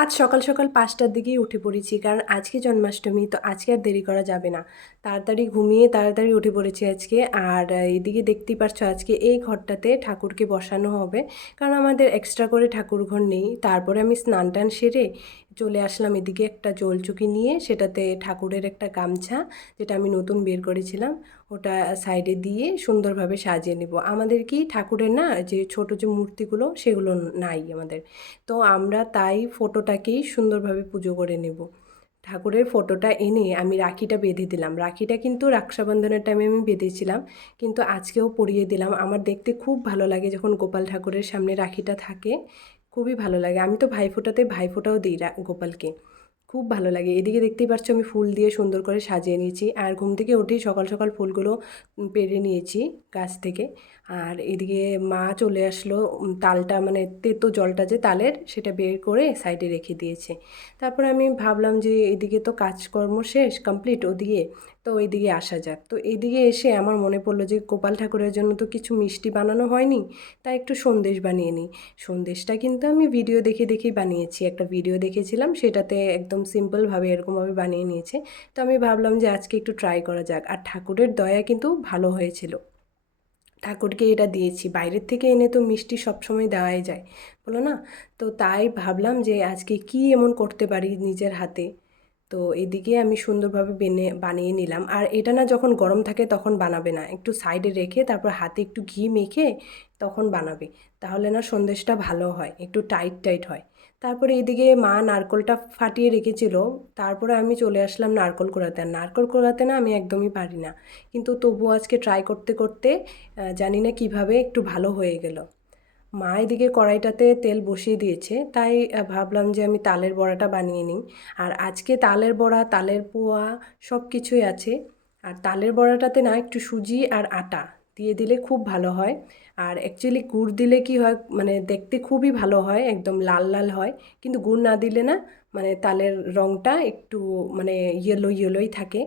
আজ সকাল সকাল ৫টার দিকেই উঠে পড়েছি, কারণ আজকে জন্মাষ্টমী, তো আজকে আর দেরি করা যাবে না। তাড়াতাড়ি ঘুমিয়ে তাড়াতাড়ি উঠে পড়েছি আজকে। আর এদিকে দেখতেই পারছো আজকে এই ঘরটাতে ঠাকুরকে বসানো হবে, কারণ আমাদের এক্সট্রা করে ঠাকুর ঘর নেই। তারপরে আমি স্নান টান সেরে চলে আসলাম এদিকে একটা জলচুকি নিয়ে, সেটাতে ঠাকুরের একটা গামছা যেটা আমি নতুন বের করেছিলাম ওটা সাইডে দিয়ে সুন্দরভাবে সাজিয়ে নেব। আমাদের কি ঠাকুরের না যে ছোট যে মূর্তিগুলো সেগুলো নাই আমাদের, তো আমরা তাই ফটোটাকেই সুন্দরভাবে পুজো করে নেব। ঠাকুরের ফটোটা এনে আমি রাখিটা বেঁধে দিলাম। রাখিটা কিন্তু রক্ষাবন্ধনের টাইমে আমি বেঁধেছিলাম, কিন্তু আজকেও পরিয়ে দিলাম। আমার দেখতে খুব ভালো লাগে যখন গোপাল ঠাকুরের সামনে রাখিটা থাকে, খুবই ভালো লাগে। আমি তো ভাইফোঁটাতে ভাইফোঁটাও দিই গোপালকে, খুব ভালো লাগে। এদিকে দেখতেই পাচ্ছ আমি ফুল দিয়ে সুন্দর করে সাজিয়ে নিয়েছি, আর ঘুম থেকে উঠেই সকাল সকাল ফুলগুলো পেড়ে নিয়েছি গাছ থেকে। আর এদিকে মা চলে আসলো, তালটা মানে তেতো জলটা যে তালের সেটা বের করে সাইডে রেখে দিয়েছে। তারপর আমি ভাবলাম যে এদিকে তো কাজকর্ম শেষ কমপ্লিট ওদিকে, তো ওইদিকে আসা যাক। তো এইদিকে এসে আমার মনে পড়লো যে গোপাল ঠাকুরের জন্য তো কিছু মিষ্টি বানানো হয়নি, তাই একটু সন্দেশ বানিয়ে নিই। সন্দেশটা কিন্তু আমি ভিডিও দেখে দেখেই বানিয়েছি, একটা ভিডিও দেখেছিলাম সেটাতে একদম সিম্পলভাবে এরকমভাবে বানিয়ে নিয়েছে। তো আমি ভাবলাম যে আজকে একটু ট্রাই করা যাক, আর ঠাকুরের দয়া কিন্তু ভালো হয়েছিল। ঠাকুরকে এটা দিয়েছি, বাইরের থেকে এনে তো মিষ্টি সবসময় দেওয়াই যায়, বলো না? তো তাই ভাবলাম যে আজকে কি এমন করতে পারি নিজের হাতে। তো এদিকে আমি সুন্দরভাবে বানিয়ে নিলাম। আর এটা না যখন গরম থাকে তখন বানাবে না, একটু সাইডে রেখে তারপর হাতে একটু ঘি মেখে তখন বানাবে, তাহলে না সন্দেশটা ভালো হয়, একটু টাইট টাইট হয়। তারপরে এদিকে মা নারকোলটা ফাটিয়ে রেখেছিল, তারপরে আমি চলে আসলাম নারকোল কোড়াতে। আর নারকোল কোড়াতে না আমি একদমই পারি না, কিন্তু তবুও আজকে ট্রাই করতে করতে জানি না কিভাবে একটু ভালো হয়ে গেল। মা এদিকে কড়াইটাতে তেল বসিয়ে দিয়েছে, তাই ভাবলাম যে আমি তালের বড়াটা বানিয়ে নিই। আর আজকে তালের বড়া, তালের পোয়া সব কিছুই আছে। আর তালের বড়াটাতে না একটু সুজি আর আটা দিয়ে দিলে খুব ভালো হয়। আর অ্যাকচুয়ালি গুড় দিলে কি হয়, মানে দেখতে খুবই ভালো হয়, একদম লাল লাল হয়। কিন্তু গুড় না দিলে না, মানে তালের রঙটা একটু মানে ইয়েলো ইয়েলোই থাকে।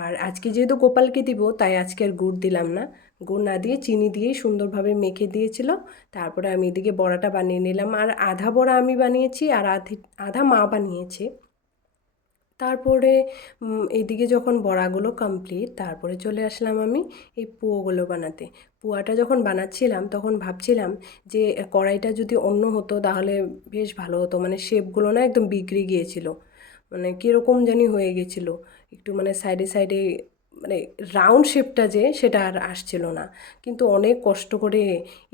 আর আজকে যেহেতু গোপালকে দিব তাই আজকে আর গুড় দিলাম না, গুড় না দিয়ে চিনি দিয়েই সুন্দরভাবে মেখে দিয়েছিল। তারপরে আমি এদিকে বড়াটা বানিয়ে নিলাম, আর আধা বড়া আমি বানিয়েছি আর আধা মা বানিয়েছে। তারপরে এদিকে যখন বড়াগুলো কমপ্লিট, তারপরে চলে আসলাম আমি এই পুয়োগুলো বানাতে। পুয়াটা যখন বানাচ্ছিলাম তখন ভাবছিলাম যে কড়াইটা যদি অন্য হতো তাহলে বেশ ভালো হতো, মানে শেপগুলো না একদম বিগড়ে গিয়েছিল, মানে কীরকম জানি হয়ে গেছিলো, একটু মানে সাইডে সাইডে মানে রাউন্ড শেপটা যে সেটা আর আসছিল না। কিন্তু অনেক কষ্ট করে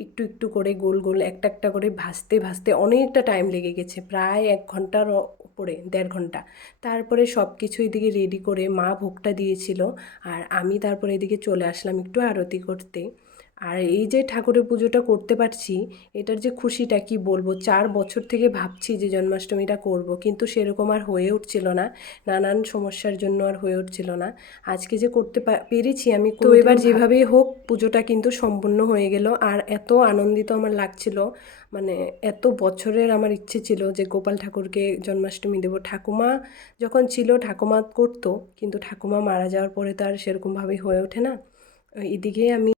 একটু একটু করে গোল গোল একটা একটা করে ভাজতে ভাজতে অনেকটা টাইম লেগে গেছে, প্রায় 1 ঘন্টার উপরে, 1.5 ঘন্টা। তারপরে সব কিছু এদিকে রেডি করে মা ভোগটা দিয়েছিল, আর আমি তারপরে এদিকে চলে আসলাম একটু আরতি করতে। আর এই যে ঠাকুরের পুজোটা করতে পারছি, এটার যে খুশিটা কি বলবো। 4 বছর থেকে ভাবছি যে জন্মাষ্টমীটা করব, কিন্তু সেরকম আর হয়ে উঠছিল না, নানান সমস্যার জন্য আর হয়ে উঠছিল না। আজকে যে করতে পেরেছি আমি, তো এবার যেভাবেই হোক পুজোটা কিন্তু সম্পূর্ণ হয়ে গেল। আর এত আনন্দিত আমার লাগছিল, মানে এত বছরের আমার ইচ্ছে ছিল যে গোপাল ঠাকুরকে জন্মাষ্টমী দেব। ঠাকুমা যখন ছিল ঠাকুমা করতো, কিন্তু ঠাকুমা মারা যাওয়ার পরে তো আর সেরকমভাবে হয়ে ওঠে না। এদিকে আমি,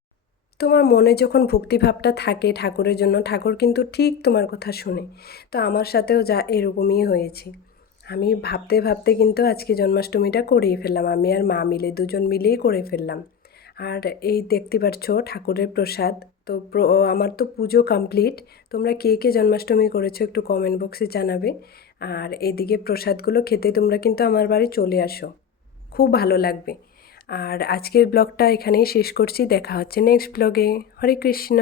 তোমার মনে যখন ভক্তিভাবটা থাকে ঠাকুরের জন্য, ঠাকুর কিন্তু ঠিক তোমার কথা শুনে। তো আমার সাথেও যা এরকমই হয়েছে। আমি ভাবতে ভাবতে কিন্তু আজকে জন্মাষ্টমীটা করেই ফেললাম, আমি আর মা মিলে দুজন মিলেই করে ফেললাম। আর এই দেখতে পাচ্ছ ঠাকুরের প্রসাদ। তো আমার তো পুজো কমপ্লিট। তোমরা কে কে জন্মাষ্টমী করেছো একটু কমেন্ট বক্সে জানাবে। আর এদিকে প্রসাদগুলো খেতে তোমরা কিন্তু আমার বাড়ি চলে আসো, খুব ভালো লাগবে। আর আজকের ব্লগটা এখানেই শেষ করছি, দেখা হচ্ছে নেক্সট ব্লগে। হরে কৃষ্ণ।